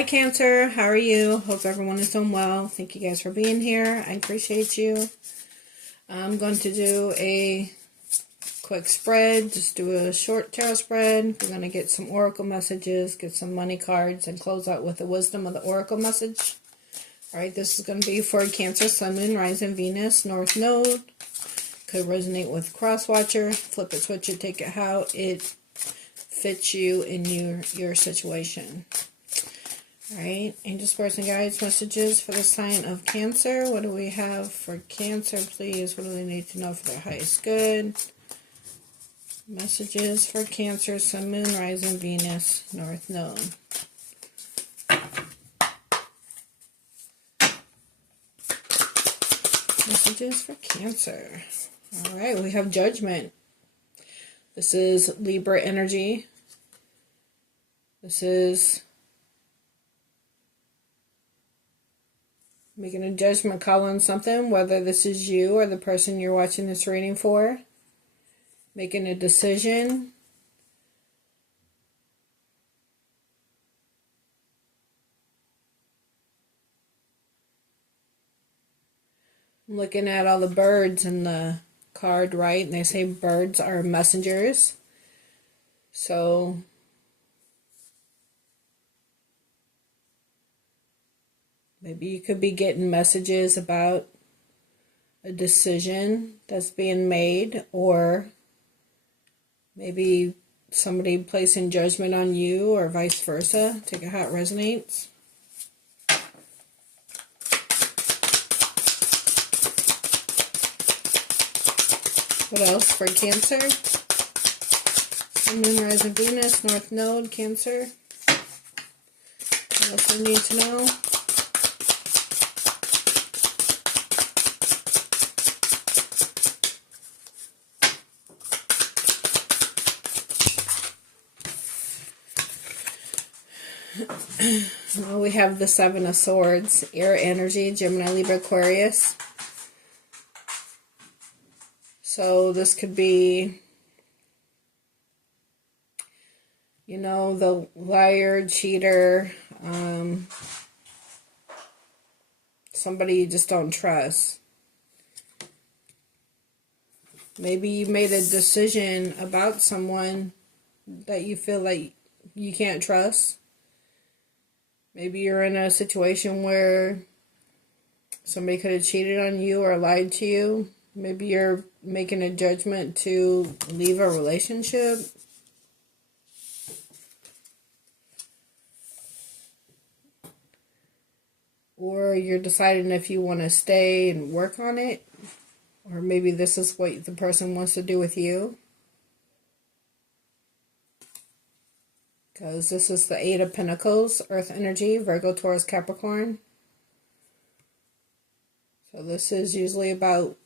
Hi Cancer, how are you? Hope everyone is doing well. Thank you guys for being here. I appreciate you. I'm going to do a quick spread, just do a short tarot spread. We're going to get some oracle messages, get some money cards, and close out with the wisdom of the oracle message. Alright, this is going to be for Cancer, Sun, Moon, Rising, Venus, North Node. Could resonate with Cross Watcher. Flip it, switch it, take it how it fits you in your situation. Alright, angels, spirits, and guides, messages for the sign of Cancer. What do we have for Cancer, please? What do they need to know for their highest good? Messages for Cancer, Sun, Moon, Rising, Venus, North Node. Messages for Cancer. Alright, we have Judgment. This is Libra energy. This is making a judgment call on something, whether this is you or the person you're watching this reading for. Making a decision. I'm looking at all the birds in the card, right? And they say birds are messengers. So maybe you could be getting messages about a decision that's being made, or maybe somebody placing judgment on you, or vice versa. Take a how it resonates. What else for Cancer? Sun, Moon, Rising, Venus, North Node, Cancer. What else we need to know? Well, we have the Seven of Swords, air energy, Gemini, Libra, Aquarius. So this could be, you know, the liar, cheater, somebody you just don't trust. Maybe you made a decision about someone that you feel like you can't trust. Maybe you're in a situation where somebody could have cheated on you or lied to you. Maybe you're making a judgment to leave a relationship. Or you're deciding if you want to stay and work on it. Or maybe this is what the person wants to do with you. Because this is the Eight of Pentacles, Earth energy, Virgo, Taurus, Capricorn. So this is usually about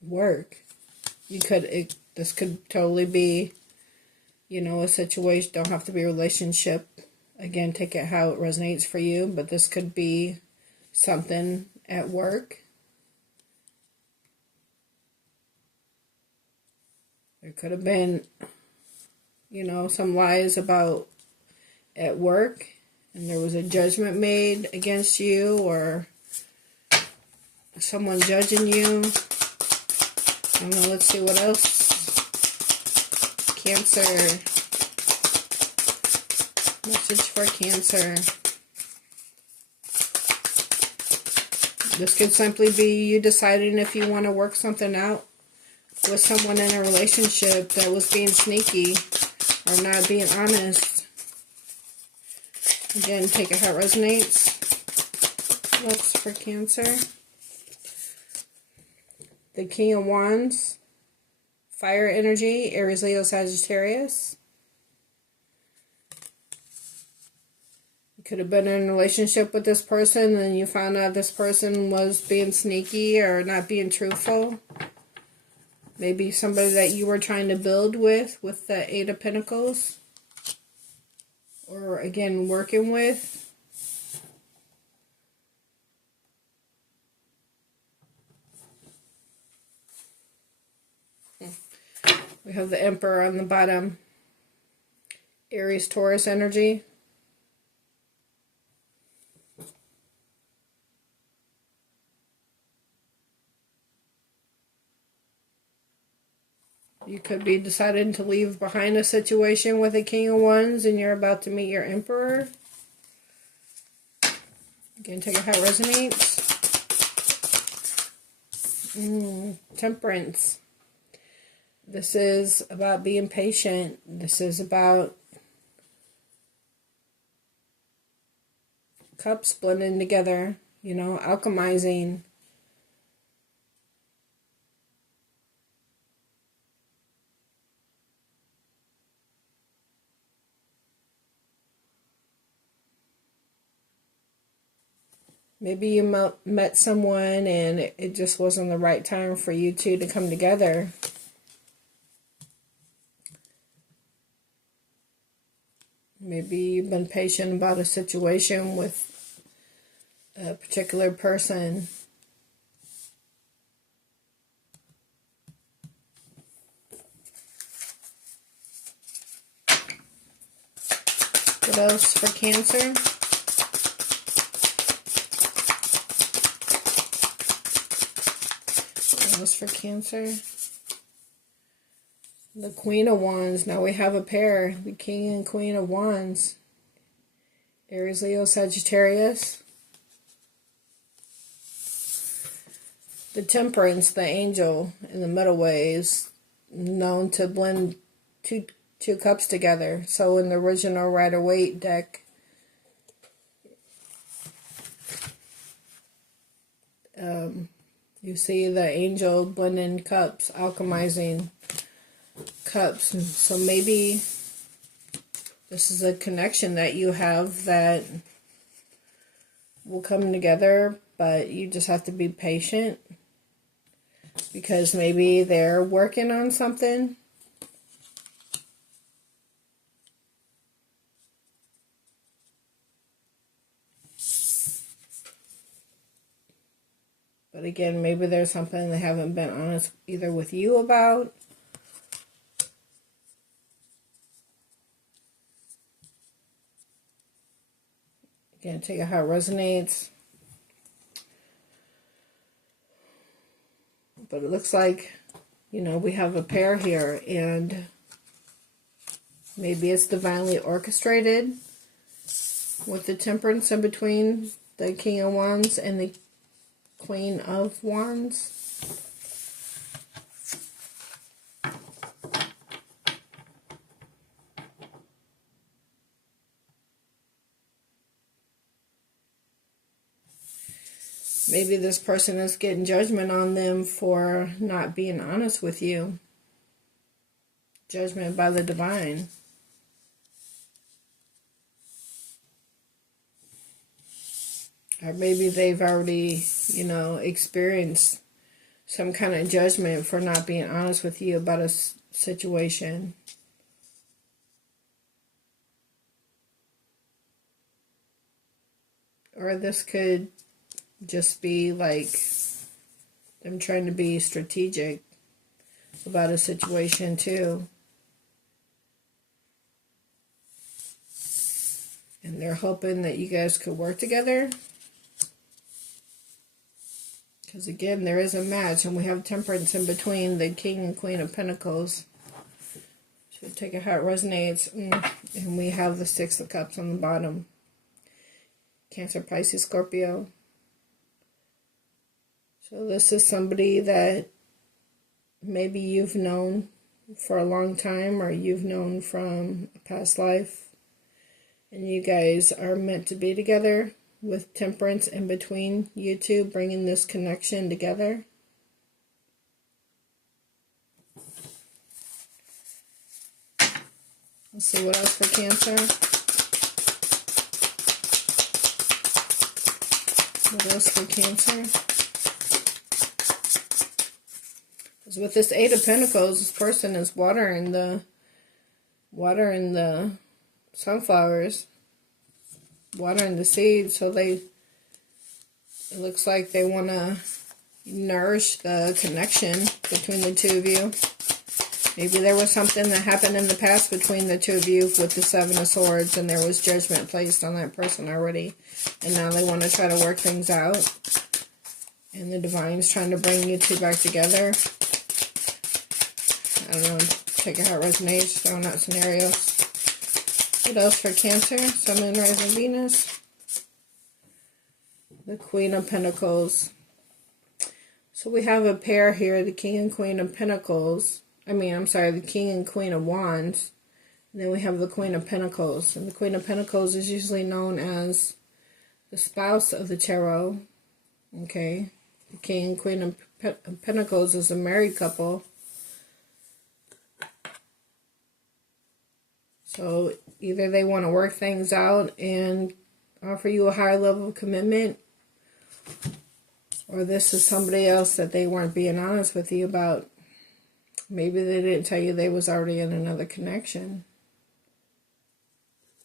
work. This could totally be, you know, a situation. Don't have to be a relationship. Again, take it how it resonates for you. But this could be something at work. There could have been, you know, some lies about at work, and there was a judgment made against you, or someone judging you. I don't know, let's see what else. Cancer. Message for Cancer. This could simply be you deciding if you want to work something out with someone in a relationship that was being sneaky or not being honest. Again, take it how it resonates. What's for Cancer? The King of Wands, fire energy, Aries, Leo, Sagittarius. You could have been in a relationship with this person and you found out this person was being sneaky or not being truthful. Maybe somebody that you were trying to build with the Eight of Pentacles. Or again, working with. We have the Emperor on the bottom. Aries, Taurus energy. You could be deciding to leave behind a situation with a King of Wands and you're about to meet your Emperor. Again, take it how it resonates. Temperance. This is about being patient. This is about cups blending together, you know, alchemizing. Maybe you met someone and it just wasn't the right time for you two to come together. Maybe you've been patient about a situation with a particular person. What else for Cancer? For Cancer, the Queen of Wands. Now we have a pair, the King and Queen of Wands. Aries, Leo, Sagittarius. The Temperance, the angel in the middle way, is known to blend two cups together. So in the original Rider-Waite deck, you see the angel blending cups, alchemizing cups. And so maybe this is a connection that you have that will come together, but you just have to be patient because maybe they're working on something. But again, maybe there's something they haven't been honest either with you about. Again, take it how it resonates. But it looks like, you know, we have a pair here, and maybe it's divinely orchestrated with the Temperance in between the King of Wands and the Queen of Wands. Maybe this person is getting judgment on them for not being honest with you. Judgment by the divine. Or maybe they've already, you know, experienced some kind of judgment for not being honest with you about a situation. Or this could just be like them trying to be strategic about a situation too. And they're hoping that you guys could work together. Because again, there is a match, and we have Temperance in between the King and Queen of Pentacles. So take it how it resonates. And we have the Six of Cups on the bottom. Cancer, Pisces, Scorpio. So this is somebody that maybe you've known for a long time, or you've known from a past life. And you guys are meant to be together, with Temperance in between you two, bringing this connection together. Let's see what else for Cancer. What else for Cancer? Because with this Eight of Pentacles, this person is watering the sunflowers, watering the seeds, so it looks like they want to nourish the connection between the two of you. Maybe there was something that happened in the past between the two of you with the Seven of Swords, and there was judgment placed on that person already, and now they want to try to work things out, and the Divine's trying to bring you two back together. I don't know, check out how it resonates, throwing out scenarios. What else for Cancer? Sun, Moon, Rising, Venus. The Queen of Pentacles. So we have a pair here, the King and Queen of Pentacles. The King and Queen of Wands. And then we have the Queen of Pentacles. And the Queen of Pentacles is usually known as the spouse of the tarot. Okay. The King and Queen of Pentacles is a married couple. So either they want to work things out and offer you a higher level of commitment, or this is somebody else that they weren't being honest with you about. Maybe they didn't tell you they was already in another connection,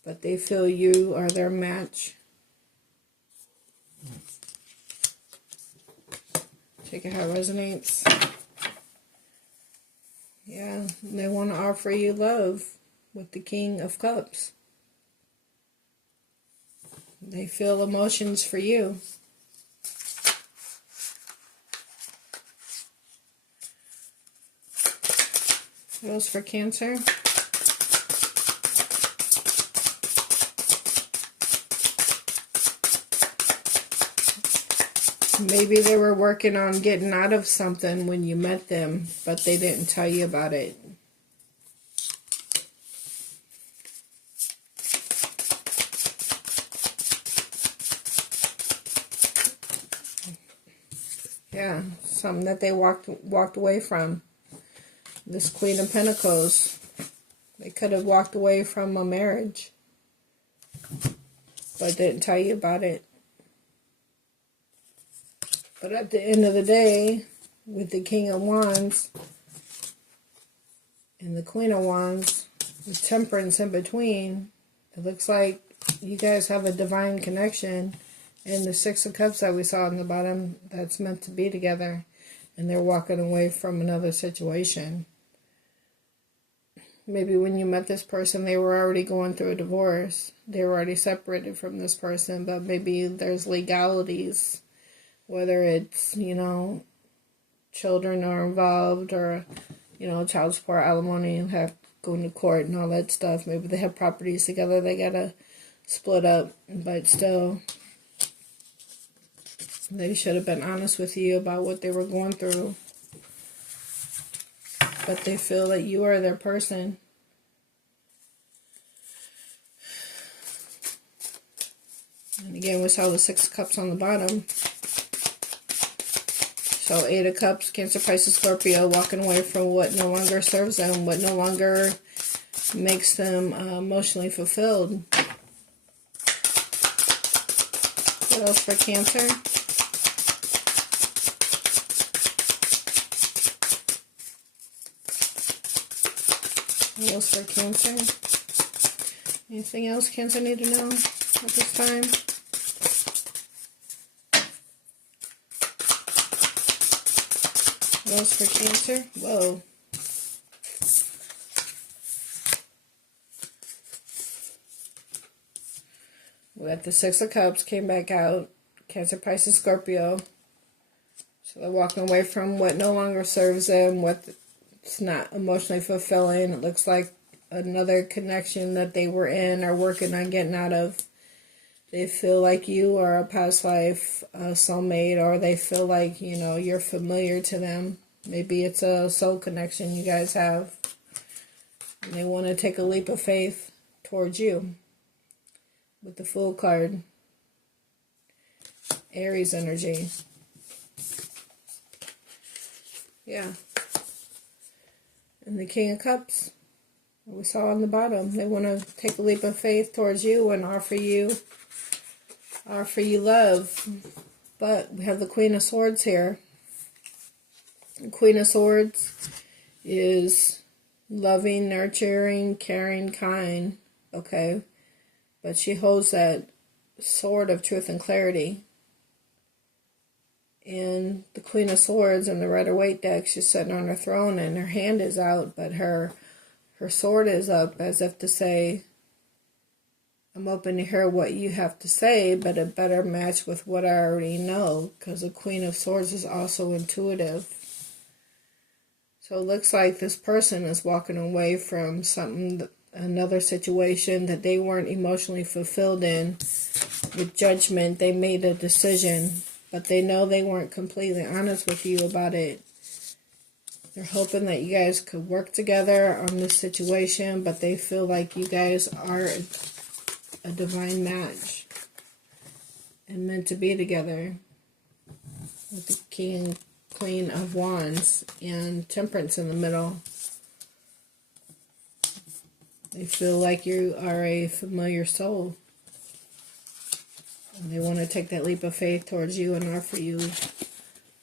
but they feel you are their match. Check out how it resonates. Yeah, they want to offer you love with the King of Cups. They feel emotions for you. What else for Cancer? Maybe they were working on getting out of something when you met them, but they didn't tell you about it. Yeah, something that they walked away from. This Queen of Pentacles. They could have walked away from a marriage, but didn't tell you about it. But at the end of the day, with the King of Wands and the Queen of Wands, with Temperance in between, it looks like you guys have a divine connection. And the Six of Cups that we saw on the bottom, that's meant to be together. And they're walking away from another situation. Maybe when you met this person, they were already going through a divorce. They were already separated from this person, but maybe there's legalities. Whether it's, children are involved, or, child support, alimony, and have going to court and all that stuff. Maybe they have properties together, they gotta split up, but still, they should have been honest with you about what they were going through. But they feel that you are their person. And again, we saw the Six of Cups on the bottom. So Eight of Cups, Cancer, Pisces, Scorpio, walking away from what no longer serves them, what no longer makes them emotionally fulfilled. What else for Cancer? What else for Cancer? Anything else Cancer need to know at this time? What else for Cancer? Whoa. We got the Six of Cups, came back out. Cancer, Pisces, Scorpio. So they're walking away from what no longer serves them, what's not emotionally fulfilling. It looks like another connection that they were in or working on getting out of. They feel like you are a past life soulmate, or they feel like, you're familiar to them. Maybe it's a soul connection you guys have. And they want to take a leap of faith towards you. With the Fool card. Aries energy. Yeah. And the King of Cups. We saw on the bottom. They want to take a leap of faith towards you and offer you love. But we have the Queen of Swords here. The Queen of Swords is loving, nurturing, caring, kind. Okay? But she holds that sword of truth and clarity. And the Queen of Swords in the Rider-Waite deck, she's sitting on her throne and her hand is out, but her sword is up as if to say, I'm open to hear what you have to say, but it better match with what I already know, because the Queen of Swords is also intuitive. So it looks like this person is walking away from something, another situation that they weren't emotionally fulfilled in. With judgment, they made a decision, but they know they weren't completely honest with you about it. They're hoping that you guys could work together on this situation, but they feel like you guys are a divine match and meant to be together. With the King and Queen of Wands and Temperance in the middle. They feel like you are a familiar soul. And they want to take that leap of faith towards you and offer you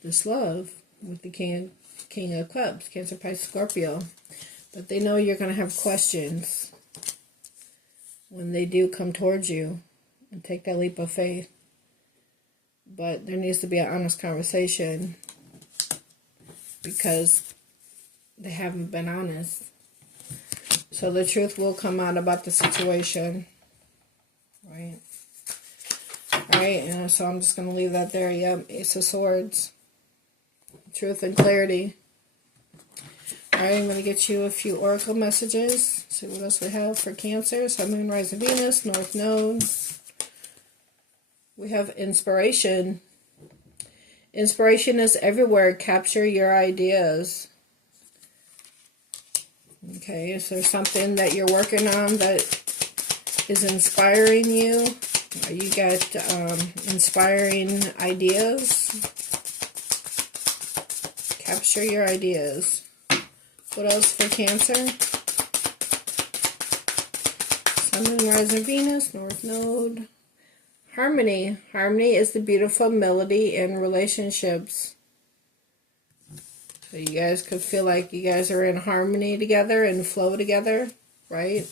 this love with the King of Cups, Cancer, Pisces, Scorpio. But they know you're going to have questions when they do come towards you and take that leap of faith. But there needs to be an honest conversation because they haven't been honest. So the truth will come out about the situation. Right? Alright, and so I'm just going to leave that there. Yep, Ace of Swords. Truth and clarity. Alright, I'm going to get you a few oracle messages. See what else we have for Cancer. Sun, Moon, Rising, Venus, North Node. We have inspiration. Inspiration is everywhere. Capture your ideas. Okay, is there something that you're working on that is inspiring you? You got inspiring ideas? Capture your ideas. What else for Cancer? Sun, Moon, Rising, Venus, North Node. Harmony. Harmony is the beautiful melody in relationships. So you guys could feel like you guys are in harmony together and flow together, right?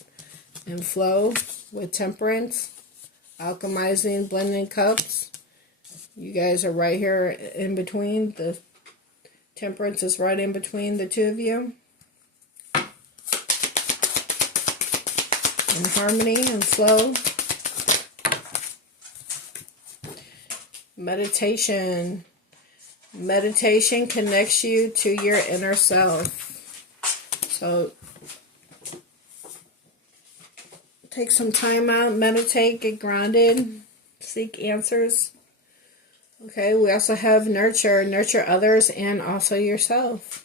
And flow with Temperance. Alchemizing, blending cups. You guys are right here in between. The Temperance is right in between the two of you. In harmony and flow. Meditation. Meditation connects you to your inner self. So take some time out, meditate, get grounded, seek answers. Okay, we also have nurture. Nurture others and also yourself.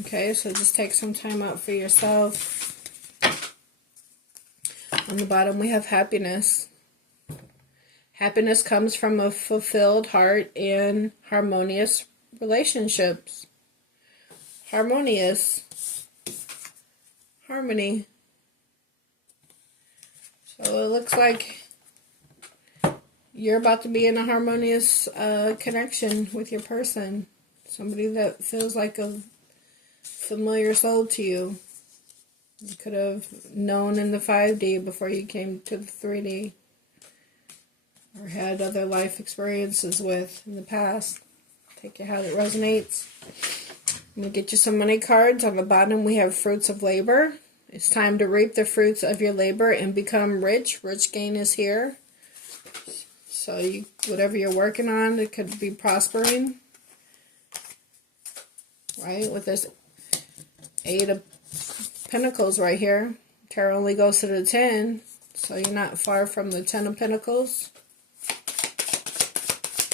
Okay, so just take some time out for yourself. On the bottom we have happiness. Happiness comes from a fulfilled heart and harmonious relationships. Harmonious. Harmony. So it looks like you're about to be in a harmonious connection with your person. Somebody that feels like a familiar soul to you. You could have known in the 5D before you came to the 3D. Or had other life experiences with in the past. Take it how it resonates. I'm going to get you some money cards. On the bottom we have fruits of labor. It's time to reap the fruits of your labor and become rich. Rich gain is here. So whatever you're working on, it could be prospering. Right? With this 8 of Pentacles right here. Tarot only goes to the 10. So you're not far from the 10 of Pentacles.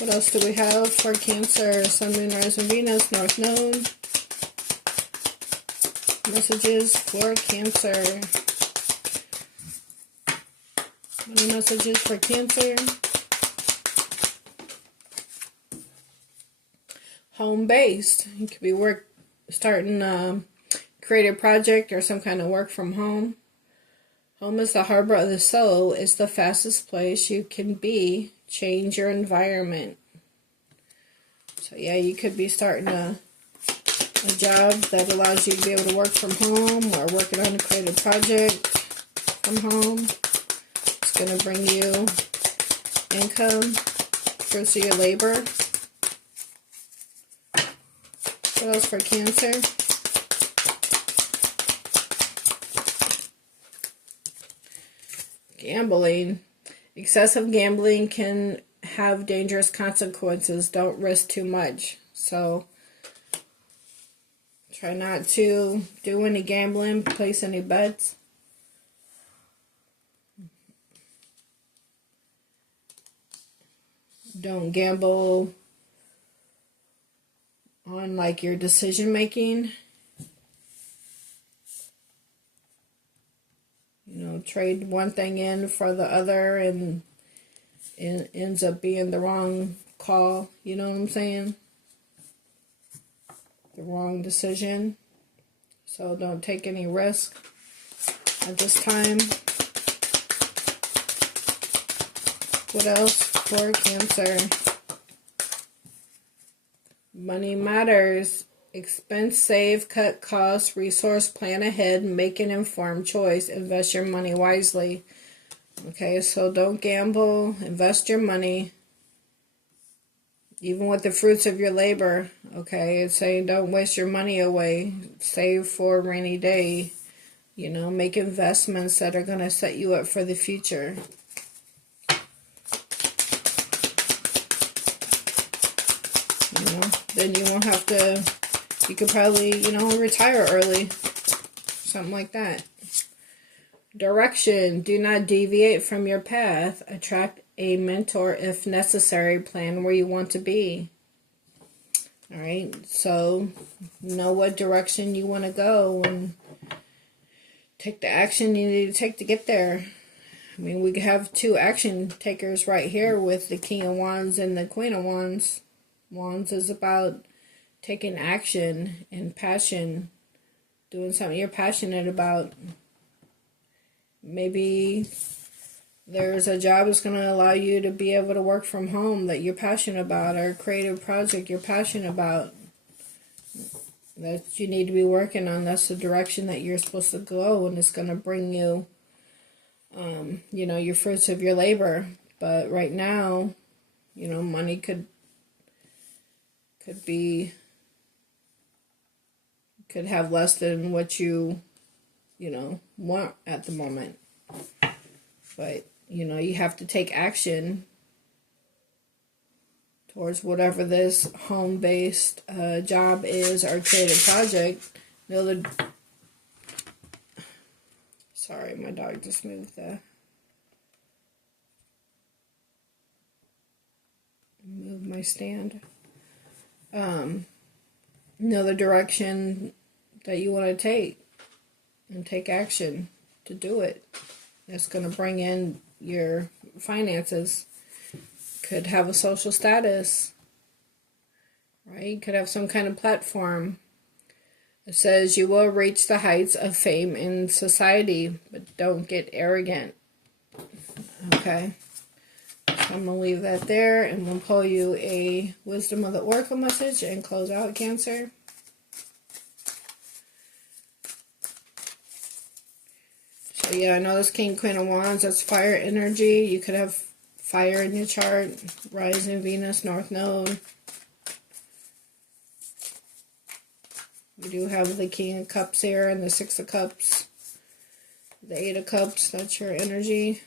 What else do we have for Cancer? Sun, Moon, Rising, Venus, North Node. Messages for Cancer. Any messages for Cancer? Home-based. You could be starting a creative project or some kind of work from home. Home is the harbor of the soul. It's the fastest place you can be. Change your environment. So yeah, you could be starting a job that allows you to be able to work from home or working on a creative project from home. It's going to bring you income, fruits of your labor. What else for Cancer? Gambling. Excessive gambling can have dangerous consequences. Don't risk too much. So Try not to do any gambling, place any bets. Don't gamble on like your decision making. You know, trade one thing in for the other and it ends up being the wrong call. You know what I'm saying? The wrong decision. So don't take any risk at this time. What else for Cancer? Money matters. Expense, save, cut costs, resource, plan ahead, make an informed choice. Invest your money wisely. Okay, so don't gamble. Invest your money. Even with the fruits of your labor. Okay, it's saying don't waste your money away. Save for a rainy day. You know, make investments that are going to set you up for the future. You know, then you won't have to, you could probably, you know, retire early. Something like that. Direction. Do not deviate from your path. Attract a mentor if necessary. Plan where you want to be. Alright, so know what direction you want to go and take the action you need to take to get there. I mean, we have two action takers right here with the King of Wands and the Queen of Wands. Wands is about taking action and passion, doing something you're passionate about. Maybe there's a job that's going to allow you to be able to work from home that you're passionate about, or a creative project you're passionate about that you need to be working on. That's the direction that you're supposed to go, and it's going to bring you, you know, your fruits of your labor. But right now, you know, money could have less than what you know, want at the moment. But, you know, you have to take action towards whatever this home-based job is or creative project. Know the... Sorry, my dog just moved the... Move my stand. Know the direction that you want to take and take action to do it. That's going to bring in your finances. Could have a social status, right? Could have some kind of platform. It says you will reach the heights of fame in society, but don't get arrogant. Okay. So I'm going to leave that there, and we'll pull you a Wisdom of the Oracle message and close out, Cancer. So yeah, I know this King, Queen of Wands, that's fire energy. You could have fire in your chart. Rising Venus, North Node. We do have the King of Cups here and the Six of Cups. The Eight of Cups, that's your energy.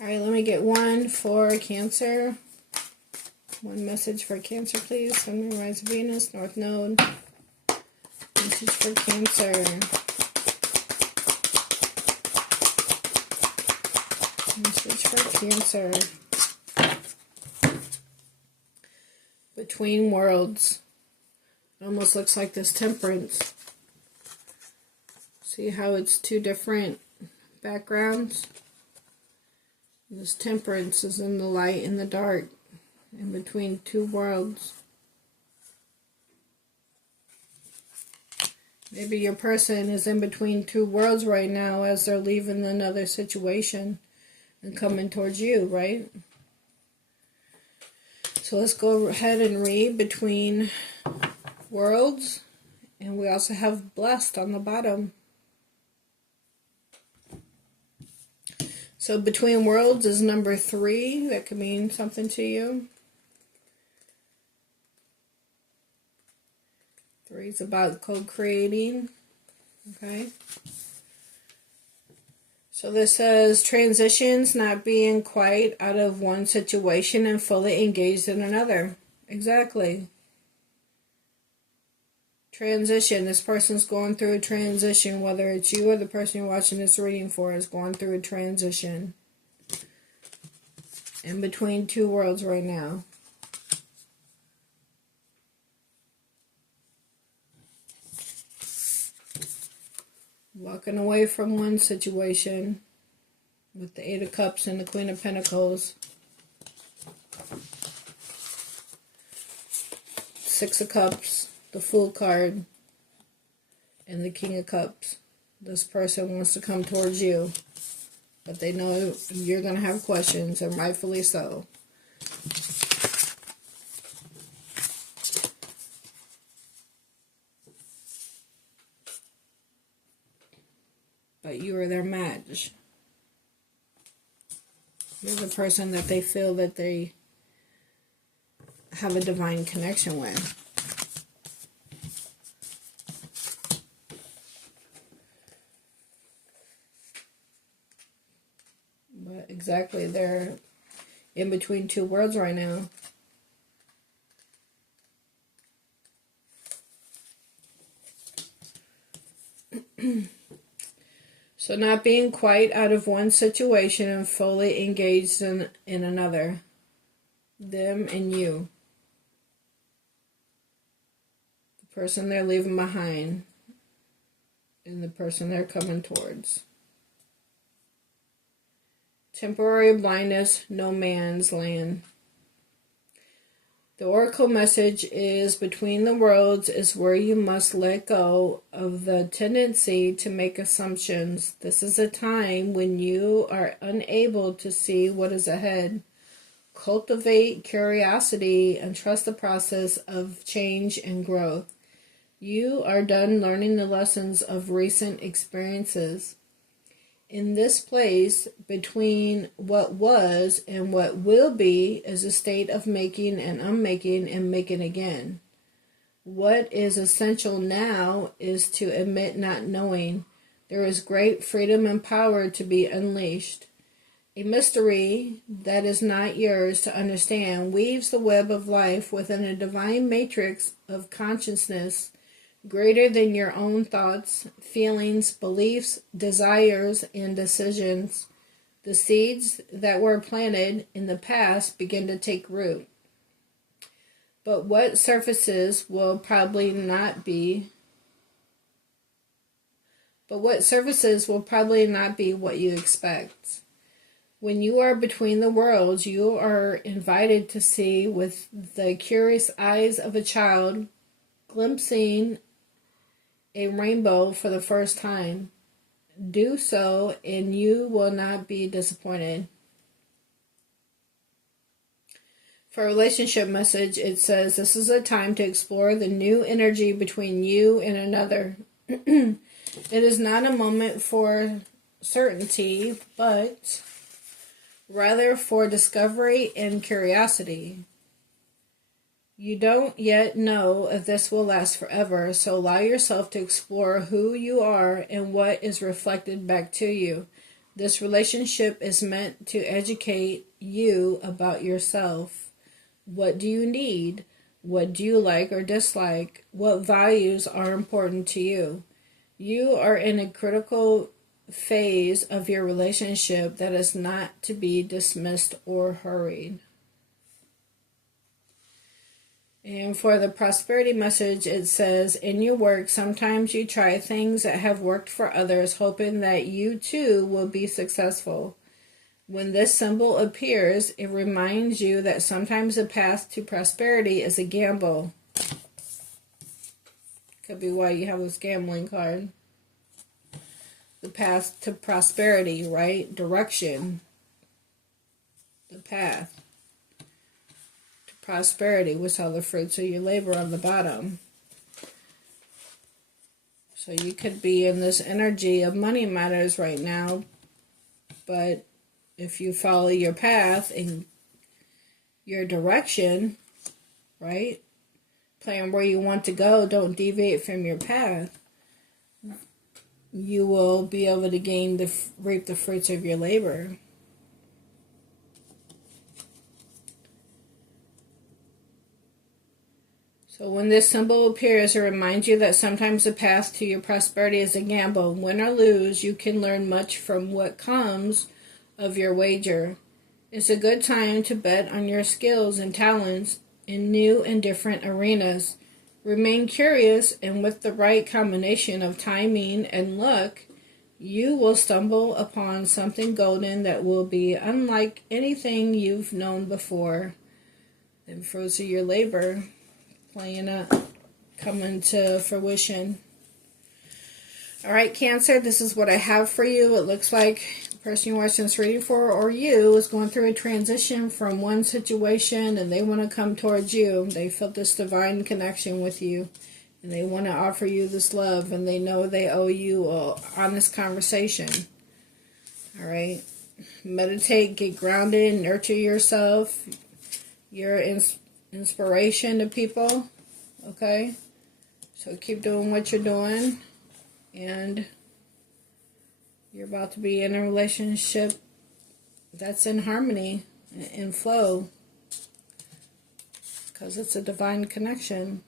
Alright, let me get one for Cancer. One message for Cancer, please. Sun, Moon, Rising Venus, North Node. Message for Cancer. Message for Cancer. Between worlds. It almost looks like this Temperance. See how it's two different backgrounds? This Temperance is in the light and the dark. In between two worlds. Maybe your person is in between two worlds right now as they're leaving another situation and coming towards you, right? So let's go ahead and read Between Worlds. And we also have Blessed on the bottom. So Between Worlds is number 3. That could mean something to you. 3 is about co-creating. Okay. So this says transitions, not being quite out of one situation and fully engaged in another. Exactly. Transition. This person's going through a transition, whether it's you or the person you're watching this reading for is going through a transition. In between two worlds right now. Walking away from one situation with the Eight of Cups and the Queen of Pentacles. Six of Cups, the Fool card, and the King of Cups. This person wants to come towards you, but they know you're going to have questions, and rightfully so. But you are their match. You're the person that they feel that they have a divine connection with. But exactly, they're in between two worlds right now. So not being quite out of one situation and fully engaged in another. Them and you. The person they're leaving behind. And the person they're coming towards. Temporary blindness, no man's land. The oracle message is between the worlds is where you must let go of the tendency to make assumptions. This is a time when you are unable to see what is ahead. Cultivate curiosity and trust the process of change and growth. You are done learning the lessons of recent experiences. In this place, between what was and what will be, is a state of making and unmaking and making again. What is essential now is to admit not knowing. There is great freedom and power to be unleashed. A mystery that is not yours to understand weaves the web of life within a divine matrix of consciousness greater than your own thoughts, feelings, beliefs, desires, and decisions. The seeds that were planted in the past begin to take root. But what surfaces will probably not be what you expect. When you are between the worlds, you are invited to see with the curious eyes of a child, glimpsing a rainbow for the first time. Do so and you will not be disappointed. For a relationship message, it says this is a time to explore the new energy between you and another. It is not a moment for certainty, but rather for discovery and curiosity. You don't yet know if this will last forever, so allow yourself to explore who you are and what is reflected back to you. This relationship is meant to educate you about yourself. What do you need? What do you like or dislike? What values are important to you? You are in a critical phase of your relationship that is not to be dismissed or hurried. And for the prosperity message, it says, in your work, sometimes you try things that have worked for others, hoping that you too will be successful. When this symbol appears, it reminds you that sometimes the path to prosperity is a gamble. Could be why you have this gambling card. The path to prosperity, right? Direction. The path. Prosperity, with all the fruits of your labor on the bottom. So you could be in this energy of money matters right now, but if you follow your path and your direction, right, plan where you want to go, don't deviate from your path, you will be able to reap the fruits of your labor. So when this symbol appears, it reminds you that sometimes the path to your prosperity is a gamble. Win or lose, you can learn much from what comes of your wager. It's a good time to bet on your skills and talents in new and different arenas. Remain curious, and with the right combination of timing and luck, you will stumble upon something golden that will be unlike anything you've known before. The fruits of your labor playing up, coming to fruition. Alright, Cancer, this is what I have for you. It looks like the person you're watching this reading for, or you, is going through a transition from one situation and they want to come towards you. They feel this divine connection with you and they want to offer you this love, and they know they owe you an honest conversation. Alright, meditate, get grounded, nurture yourself. You're inspiration to people, okay? So keep doing what you're doing, and you're about to be in a relationship that's in harmony, in flow, because it's a divine connection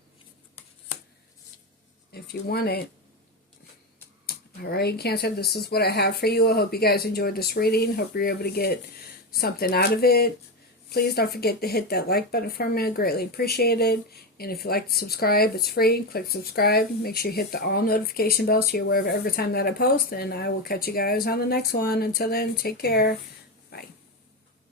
if you want it. Alright, Cancer, this is what I have for you. I hope you guys enjoyed this reading. Hope you're able to get something out of it. Please don't forget to hit that like button for me. I greatly appreciate it. And if you'd like to subscribe, it's free. Click subscribe. Make sure you hit the all notification bell so you're aware of every time that I post. And I will catch you guys on the next one. Until then, take care.